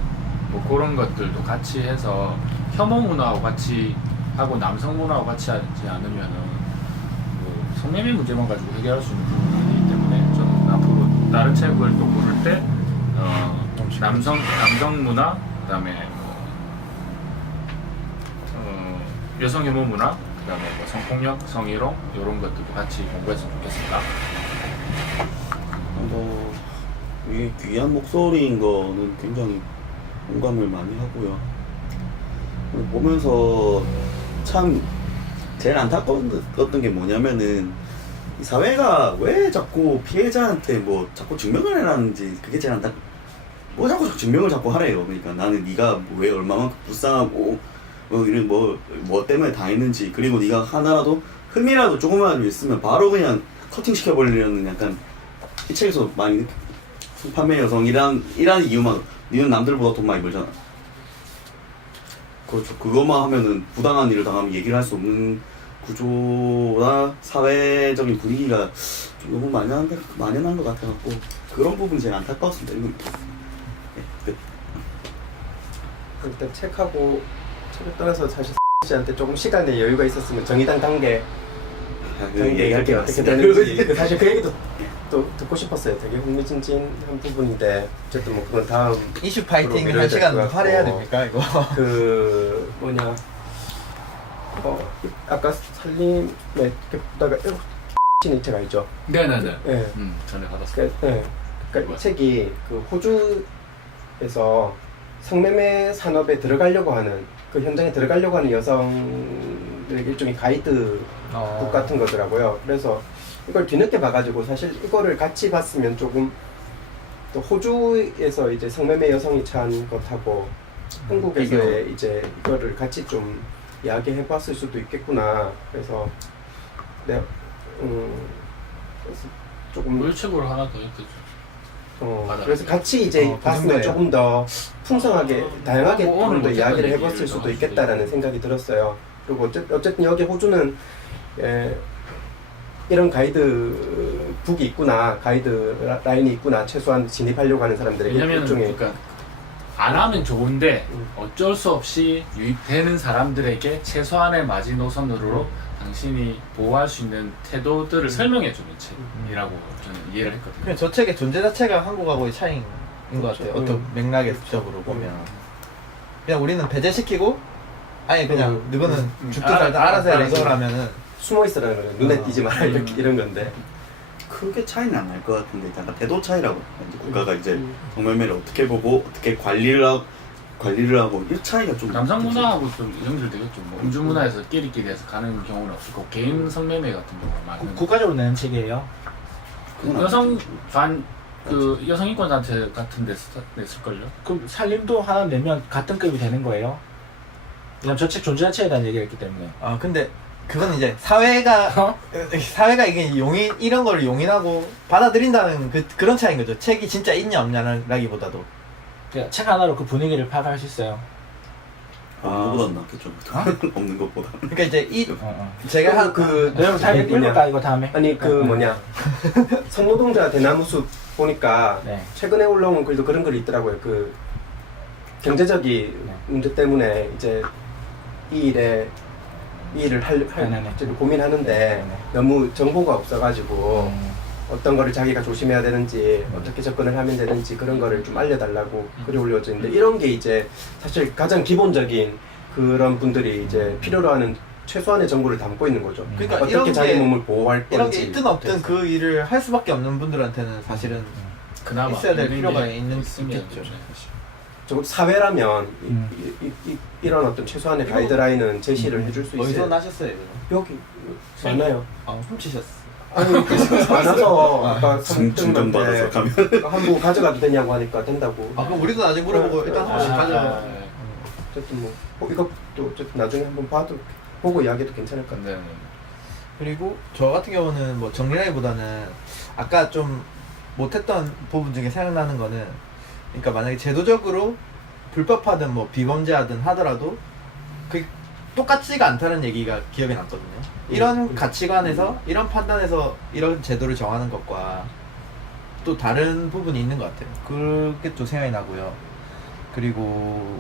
뭐 그런 것들도 같이 해서 혐오 문화하고 같이 하고 남성 문화하고 같이 하지 않으면은 그 성매매 문제만 가지고 해결할 수 있는 부분이 아니기 때문에 저는 앞으로 다른 책을 또 고를 때 남성 문화 그다음에 뭐 여성 혐오 문화, 그다음에 뭐 성폭력, 성희롱 이런 것들도 같이 공부했으면 좋겠습니다. 뭐 이게 귀한 목소리인 거는 굉장히 공감을 많이 하고요. 보면서 참 제일 안타까웠던 게 뭐냐면은 이 사회가 왜 자꾸 피해자한테 뭐 자꾸 증명을 해라는지 그게 제일 뭐 자꾸 증명을 자꾸 하래요. 그러니까 나는 네가 왜 얼마만큼 불쌍하고 이런 뭐 때문에 당했는지, 그리고 네가 하나라도 흠이라도 조금만 있으면 바로 그냥 커팅 시켜버리려는 약간 이 책에서 많이 성판매 여성이란 이유만 니는 남들보다 돈 많이 벌잖아. 그렇죠. 그것만 하면은 부당한 일을 당하면 얘기를 할 수 없는 구조나 사회적인 분위기가 좀 너무 만연한 것 같아갖고 그런 부분이 제일 안타까웠습니다. 이건 끝. 일단 책을 떠나서 사실 씨한테 조금 시간의 여유가 있었으면 정의당 단계 얘기할 게 어떻게 많습니다. 되는지 사실 그 얘기도 또 듣고 싶었어요. 되게 흥미진진한 부분인데 어쨌든 뭐 그건 다음 이슈 파이팅 미뤄야 한 될 시간 것 같고. 할애해야 됩니까 이거? 그 뭐냐 아까 살림에 이렇게 보다가 이 책 알죠? 네네네. 예. 전에 받았어요. 그러니까 이 책이 그 호주에서 성매매 산업에 들어가려고 하는 그 현장에 들어가려고 하는 여성들에게 일종의 가이드북 같은 거더라고요. 그래서 이걸 뒤늦게 봐가지고 사실 이거를 같이 봤으면 조금 또 호주에서 이제 성매매 여성이 처한 것하고 한국에서의 이제 이거를 같이 좀 이야기해봤을 수도 있겠구나. 그래서 내가 그래서 조금 물책으로 하나 더 했겠죠. 그래서 같이 이제 그 봤으면 정도예요. 조금 더 풍성하게 다양하게 뭐 오늘 좀 더 못 이야기를 했던 해봤을 얘기를 수도 할 수도 있겠다라는 있고. 생각이 들었어요. 그리고 어쨌든 여기 호주는 이런 가이드 북이 있구나, 가이드 라인이 있구나, 최소한 진입하려고 하는 사람들에게 왜냐면 일종의 그러니까 안 하면 좋은데 음. 어쩔 수 없이 유입되는 사람들에게 최소한의 마지노선으로 당신이 보호할 수 있는 태도들을 설명해주는 책이라고 저는 이해를 했거든요. 그냥 저 책의 존재 자체가 한국하고의 차이인 것 같아요. 어떤 맥락적으로 보면 그냥 우리는 배제시키고 아니 그냥 너는 죽든 살든 알아서 해라 이거라면은 숨어 있으라는 거예요. 눈에 띄지 마라 이런 건데. 크게 차이는 안 날 것 같은데 약간 태도 차이라고. 이제 국가가 이제 성매매를 어떻게 보고 어떻게 관리를 하고 이 차이가 좀 남성 문화하고 좀 연결되겠죠. 뭐 음주 문화에서 끼리끼리해서 가는 경우는 없고 개인 성매매 같은 경우가 많은. 국가적으로 내는 책이에요. 그건 여성 아니죠. 그 여성 인권 단체 같은 데서 냈을걸요. 그럼 살림도 하나 내면 같은 급이 되는 거예요? 왜냐면 저 책 존재 자체에 대한 얘기를 했기 때문에. 근데 그건 이제 사회가 이게 이런 걸 용인하고 받아들인다는 그런 차이인 거죠. 책이 진짜 있냐 없냐라기보다도. 그냥 책 하나로 그 분위기를 파악할 수 있어요. 없는 것보다 낫겠죠. 없는 것보다. 그러니까 이제 어. 제가 한 그 내용 다 읽을까 이거 다음에? 아니 그 뭐냐 성노동자 대나무숲 보니까 네. 최근에 올라온 글도 그런 글이 있더라고요. 그 경제적인 문제 때문에 이제 이 일을 할 네네네. 고민하는데 네네. 너무 정보가 없어가지고 어떤 거를 자기가 조심해야 되는지 어떻게 접근을 하면 되는지 그런 거를 좀 알려달라고 글이 올려져 있는데 이런 게 이제 사실 가장 기본적인 그런 분들이 이제 필요로 하는 최소한의 정보를 담고 있는 거죠. 그러니까 어떻게 이런 자기 게- 몸을 보호할 이런 건지 게 있든 없든 그 일을 할 수밖에 없는 분들한테는 사실은 그나마 있어야 될 있는 필요가 게 있겠죠. 있겠죠. 좀 사회라면 이런 어떤 최소한의 가이드라인은 제시를 해줄 수 어디서 있어요. 나셨어요? 이거? 여기 많나요? 훔치셨어. 아니 많아서 아까 증정 받아서 가면 한번 가져가도 되냐고 하니까 된다고. 그럼 우리도 나중에 물어보고 일단 한 번씩 가져. 어쨌든 뭐 이것도 어쨌든 나중에 한번 보고 이야기해도 괜찮을 것 같아요. 네. 그리고 저 같은 경우는 뭐 정리라기보다는 아까 좀 못했던 부분 중에 생각나는 거는 그러니까 만약에 제도적으로 불법하든 뭐 비범죄하든 하더라도 그게 똑같지가 않다는 얘기가 기억에 남거든요. 이런 가치관에서 이런 판단에서 이런 제도를 정하는 것과 또 다른 부분이 있는 것 같아요. 그게 또 생각이 나고요. 그리고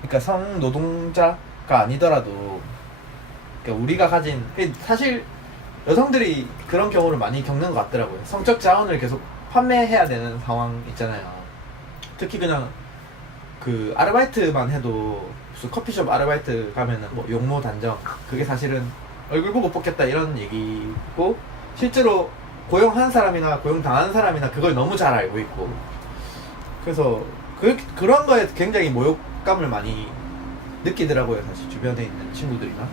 그러니까 성노동자가 아니더라도 그러니까 우리가 가진 사실 여성들이 그런 경우를 많이 겪는 것 같더라고요. 성적 자원을 계속 판매해야 되는 상황 있잖아요. 특히 그냥 그 아르바이트만 해도 무슨 커피숍 아르바이트 가면은 뭐 용모 단정 그게 사실은 얼굴 보고 뽑겠다 이런 얘기고 실제로 고용한 사람이나 고용당하는 사람이나 그걸 너무 잘 알고 있고 그래서 그런 거에 굉장히 모욕감을 많이 느끼더라고요. 사실 주변에 있는 친구들이나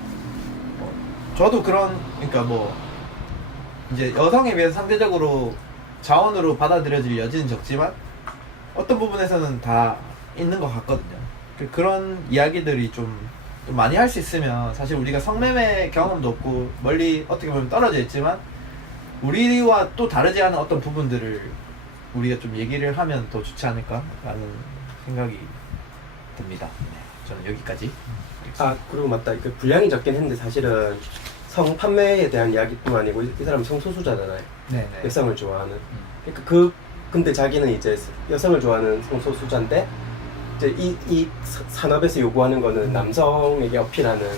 저도 그러니까 뭐 이제 여성에 비해서 상대적으로 자원으로 받아들여질 여지는 적지만 어떤 부분에서는 다 있는 것 같거든요. 그런 이야기들이 좀 많이 할 수 있으면 사실 우리가 성매매 경험도 없고 멀리 어떻게 보면 떨어져 있지만 우리와 또 다르지 않은 어떤 부분들을 우리가 좀 얘기를 하면 더 좋지 않을까라는 생각이 듭니다. 네, 저는 여기까지. 아 그리고 맞다. 그 분량이 적긴 했는데 사실은 성 판매에 대한 이야기뿐만 아니고 이 사람은 성소수자잖아요. 네네. 여성을 좋아하는. 그러니까 근데 자기는 이제 여성을 좋아하는 성소수자인데 이제 이 산업에서 요구하는 거는 남성에게 어필하는.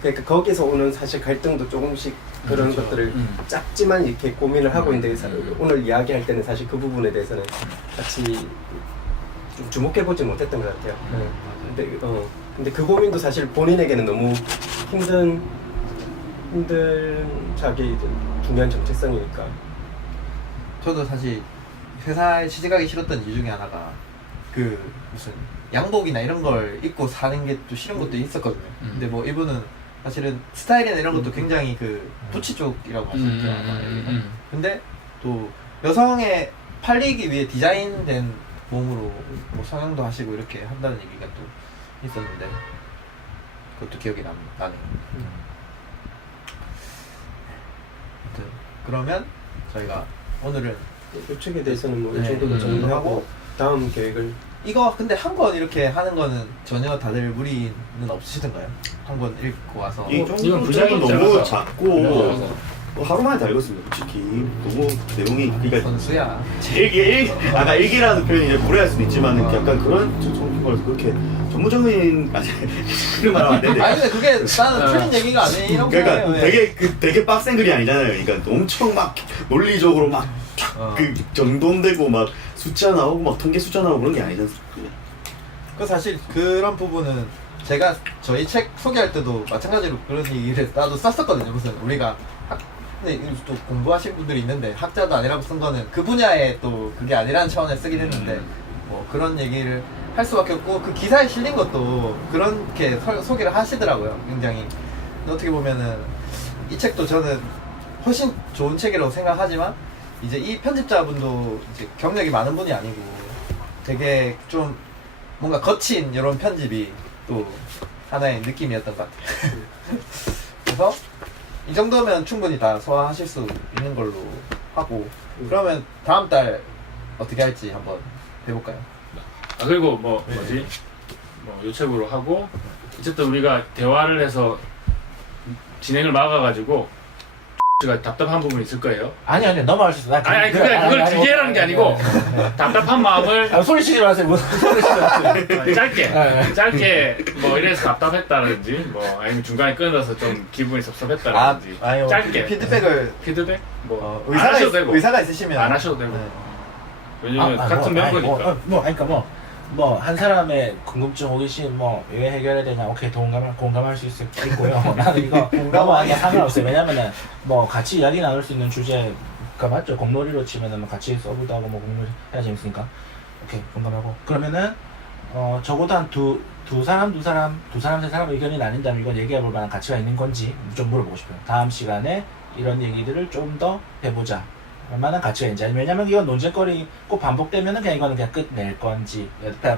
그러니까 거기서 오는 사실 갈등도 조금씩 그런 그렇죠. 것들을 작지만 이렇게 고민을 하고 있는데 오늘 이야기할 때는 사실 그 부분에 대해서는 같이 좀 주목해보지 못했던 것 같아요. 근데 그 고민도 사실 본인에게는 너무 힘든 자기 중요한 정체성이니까. 저도 사실 회사에 취직하기 싫었던 이유 중에 하나가 그 무슨 양복이나 이런 걸 입고 사는 게 또 싫은 것도 있었거든요. 근데 뭐 이분은 사실은 스타일이나 이런 것도 굉장히 그 부치 쪽이라고 하셨죠. 근데 또 여성에 팔리기 위해 디자인된 몸으로 뭐 성형도 하시고 이렇게 한다는 얘기가 또 있었는데 그것도 기억이 나네요. 아무튼 그러면 저희가 오늘은 이 책에 대해서는 뭐 이 네, 정도로 정리하고 다음 계획을. 이거 근데 한 권 이렇게 하는 거는 전혀 다들 무리는 없으시던가요? 한 권 읽고 와서 이 이건 정도 분량이 너무 작아서. 작고 뭐 하루 만에 다 읽었습니다. 솔직히 너무 내용이 그러니까 선수야. 아까 일기라는 표현이 이제 무례할 수도 있지만 약간 그런 정도라서 그렇게 전문적인 그런 말하면 안 되는데. 아니 근데 그게 나는 틀린 얘기가 아니라고 그러니까 생각해요. 되게 빡센 글이 아니잖아요. 그러니까 엄청 막 논리적으로 막 그 정돈되고 막 숫자 나오고 막 통계 숫자 나오고 그런 게 아니잖아요. 그 사실 그런 부분은 제가 저희 책 소개할 때도 마찬가지로 그런 얘기를 나도 썼었거든요. 무슨 우리가 근데 또 공부하신 분들이 있는데 학자도 아니라고 쓴 거는 그 분야에 또 그게 아니라는 차원에 쓰긴 했는데 뭐 그런 얘기를 할 수밖에 없고 그 기사에 실린 것도 그렇게 소개를 하시더라고요. 굉장히. 근데 어떻게 보면은 이 책도 저는 훨씬 좋은 책이라고 생각하지만 이제 이 편집자분도 이제 경력이 많은 분이 아니고 되게 좀 뭔가 거친 이런 편집이 또 하나의 느낌이었던 것 같아요. 그래서 이 정도면 충분히 다 소화하실 수 있는 걸로 하고 그러면 다음 달 어떻게 할지 한번 해볼까요? 그리고 뭐 뭐지? 뭐 요책으로 하고 어쨌든 우리가 대화를 해서 진행을 막아가지고 가 답답한 부분이 있을 거예요. 아니 넘어갈 수 있어. 아니 그걸 기계라는 게 아니고 답답한 마음을 소리 치지 마세요. 무슨 소리 치지 마세요. 짧게 뭐 이래서 답답했다든지 뭐 아니면 중간에 끊어서 좀 기분이 섭섭했다든지 아유, 짧게 피드백을 피드백 뭐 안 하셔도 되고 의사가 있으시면 안 하셔도 되고 네. 왜냐면 같은 멤버니까. 한 사람의 궁금증 호기심 왜 해결해야 되냐 오케이 공감할 수 있고요. 나는 이거 공감하기 상관없어요. 왜냐면은 뭐 같이 이야기 나눌 수 있는 주제가 맞죠. 공놀이로 치면은 뭐 같이 서브도 하고 뭐 공놀이 해야 재밌으니까 오케이 공감하고 그러면은 적어도 한 두 사람 세 사람 의견이 나뉜다면 이건 얘기해볼 만한 가치가 있는 건지 좀 물어보고 싶어요. 다음 시간에 이런 얘기들을 좀 더 해보자. 얼마나 가치가 있는지. 왜냐면 이건 논쟁거리 꼭 반복되면은 이거는 그냥 끝낼 건지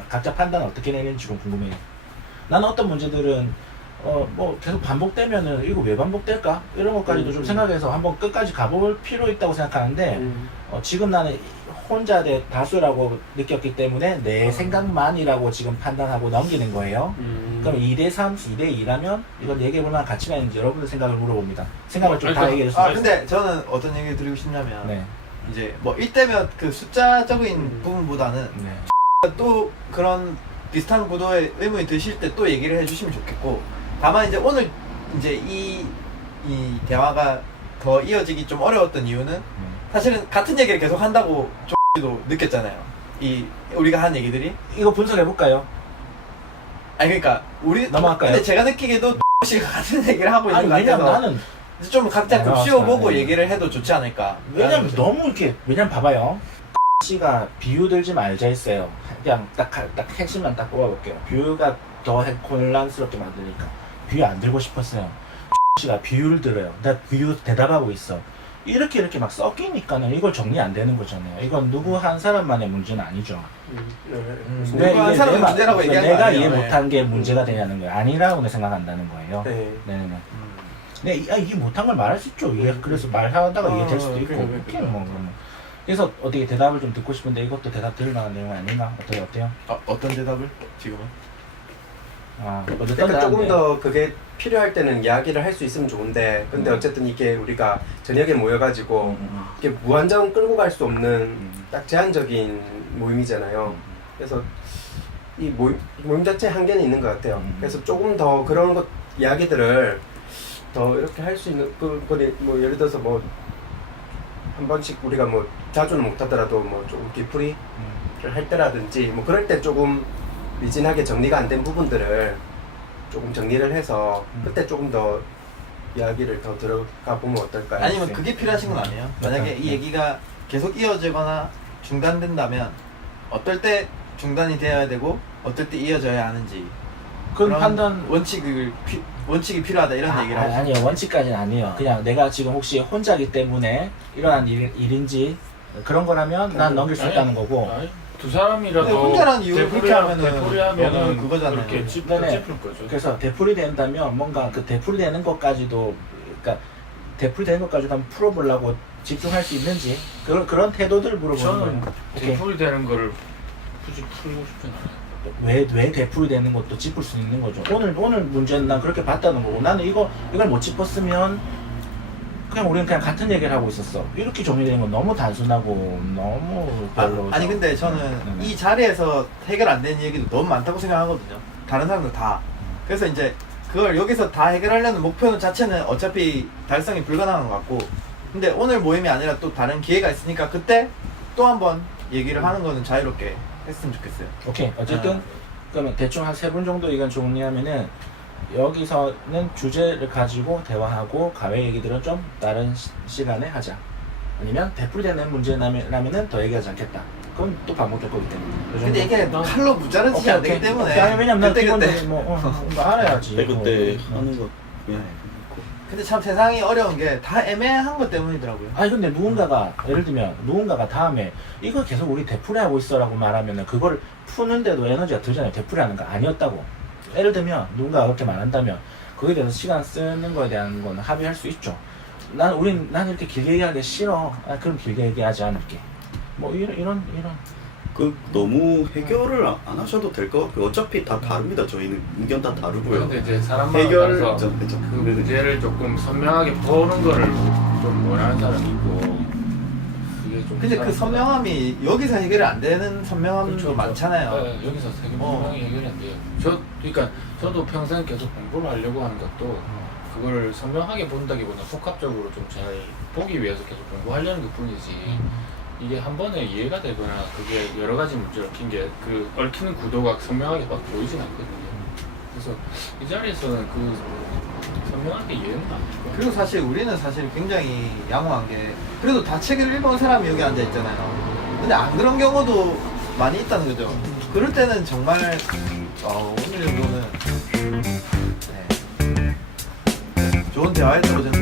각자 판단 어떻게 내는지 좀 궁금해요. 나는 어떤 문제들은 뭐 계속 반복되면은 이거 왜 반복될까? 이런 것까지도 좀 생각해서 한번 끝까지 가볼 필요 있다고 생각하는데 지금 나는 혼자 대 다수라고 느꼈기 때문에 내 생각만이라고 지금 판단하고 넘기는 거예요. 그럼 2대3, 2대2라면 이건 얘기해볼 만한 가치가 있는지 여러분들 생각을 물어봅니다. 생각을 좀 다 얘기해 주세요. 근데 저는 어떤 얘기를 드리고 싶냐면 네. 이제 뭐 이때면 그 숫자적인 부분보다는 네. 또 그런 비슷한 구도의 의문이 드실 때 또 얘기를 해주시면 좋겠고 다만 이제 오늘 이제 이 대화가 더 이어지기 좀 어려웠던 이유는 사실은 같은 얘기를 계속 한다고 도 느꼈잖아요. 우리가 한 얘기들이 이거 분석해볼까요? 아니 그러니까 우리 넘어갈까요? 근데 제가 느끼기에도 씨가 같은 얘기를 하고 있는 아니 것 왜냐면 같아서 나는 좀 각자 좀 아, 씌워보고 네. 얘기를 해도 좋지 않을까. 왜냐면 너무 이렇게 왜냐면 봐봐요. 씨가 비유 들지 말자 했어요. 그냥 딱 핵심만 딱 꼽아볼게요. 비유가 더 혼란스럽게 만드니까 비유 안 들고 싶었어요. 씨가 비유를 들어요. 나 비유 대답하고 있어. 이렇게 막 섞이니까는 이걸 정리 안 되는 거잖아요. 이건 누구 한 사람만의 문제는 아니죠. 누구 한 사람의 문제라고 얘기한 거 내가 아니에요. 이해 네. 못한 게 문제가 되냐는 거예요. 아니라고 생각한다는 거예요. 네. 네네네. 네, 이해 못한 걸 말할 수 있죠. 이해, 그래서 말하다가 이해될 수도 있고. 그렇게 뭐 그러면. 그래서 어떻게 대답을 좀 듣고 싶은데 이것도 대답 들을 만한 내용 아닌가? 어때요? 어떤 대답을 지금은? 아, 그러니까 조금 더 그게 필요할 때는 이야기를 할 수 있으면 좋은데 근데 어쨌든 이게 우리가 저녁에 모여가지고 이렇게 무한정 끌고 갈 수 없는 딱 제한적인 모임이잖아요. 그래서 이 모임 자체에 한계는 있는 것 같아요. 그래서 조금 더 그런 것 이야기들을 더 이렇게 할 수 있는 뭐 예를 들어서 뭐 한 번씩 우리가 뭐 자주는 못하더라도 뭐 조금 뒤풀이를 할 때라든지 뭐 그럴 때 조금 미진하게 정리가 안 된 부분들을 조금 정리를 해서 그때 조금 더 이야기를 더 들어가 보면 어떨까요? 아니면 그게 필요하신 건 아니에요? 만약에 이 얘기가 계속 이어지거나 중단된다면 어떨 때 중단이 되어야 되고 어떨 때 이어져야 하는지 그런 그런 판단 원칙이 필요하다 이런 얘기를 하죠. 아니요, 원칙까지는 아니에요. 그냥 내가 지금 혹시 혼자기 때문에 일어난 일인지 그런 거라면 난 넘길 수 있다는 거고. 아니, 두 사람이라도 근데 혼자라는 이유를 그렇게 하면은 되풀이하면은 너무 그거잖아요. 그렇게 네네. 짚을 거죠. 그래서 되풀이 된다면 뭔가 그 되풀이 되는 것까지도 그러니까 되풀이 되는 것까지도 한번 풀어보려고 집중할 수 있는지 그런 태도들을 물어보는 저는 거예요. 오케이. 되풀이 되는 거를 굳이 풀고 싶진 않아요. 왜 되풀이 되는 것도 짚을 수 있는 거죠. 오늘 문제는 난 그렇게 봤다는 거고 나는 이걸 못 짚었으면 그냥 우리는 그냥 같은 얘기를 하고 있었어. 이렇게 정리되는 건 너무 단순하고 너무 별로. 아니 근데 저는 이 자리에서 해결 안 되는 얘기도 너무 많다고 생각하거든요. 다른 사람들 다. 그래서 이제 그걸 여기서 다 해결하려는 목표는 자체는 어차피 달성이 불가능한 것 같고 근데 오늘 모임이 아니라 또 다른 기회가 있으니까 그때 또 한번 얘기를 하는 거는 자유롭게 했으면 좋겠어요. 오케이. 어쨌든 그러면 대충 한 3분 정도 이건 정리하면은 여기서는 주제를 가지고 대화하고 가외 얘기들은 좀 다른 시간에 하자. 아니면 되풀이되는 문제라면은 더 얘기하지 않겠다. 그건 또 반복될 거기 때문에. 그 근데 이게 칼로 무자르지 오케이, 안 되기 오케이. 때문에 오케이. 아니, 왜냐면 난 그때 기본적으로 뭐 알아야지. 그때 뭐. 하는 거 그냥 근데 참 세상이 어려운 게 다 애매한 것 때문이더라고요. 아니 근데 누군가가 예를 들면 누군가가 다음에 이거 계속 우리 되풀이하고 있어라고 말하면은 그걸 푸는데도 에너지가 들잖아요. 되풀이하는 거 아니었다고. 예를 들면 누군가가 그렇게 말한다면 거기에 대해서 시간 쓰는 거에 대한 건 합의할 수 있죠. 난 이렇게 길게 얘기하기 싫어. 그럼 길게 얘기하지 않을게. 뭐 이런 그 너무 해결을 안 하셔도 될 것 같고 어차피 다 다릅니다. 저희는 의견 다 다르고요. 근데 이제 사람마다 해결 따라서 그 문제를 조금 선명하게 보는 거를 좀 원하는 사람이 있고 그게 좀 근데 그 선명함이 여기서 해결이 안 되는 선명함도 그렇죠. 많잖아요. 네, 여기서 선명하게 해결이 안 돼요. 그러니까 저도 평생 계속 공부를 하려고 하는 것도 그걸 선명하게 본다기보다 복합적으로 좀 잘 보기 위해서 계속 공부하려는 것 뿐이지 이게 한 번에 이해가 되거나 그게 여러 가지 문제를 얽힌 게 그 얽히는 구도가 선명하게 막 보이진 않거든요. 그래서 이 자리에서는 그 선명하게 이해는 안 돼요. 그리고 사실 우리는 사실 굉장히 양호한 게 그래도 다 책을 읽은 사람이 여기 앉아 있잖아요. 근데 안 그런 경우도 많이 있다는 거죠. 그럴 때는 정말 오늘 정도는 네. 좋은 대화였다고 저는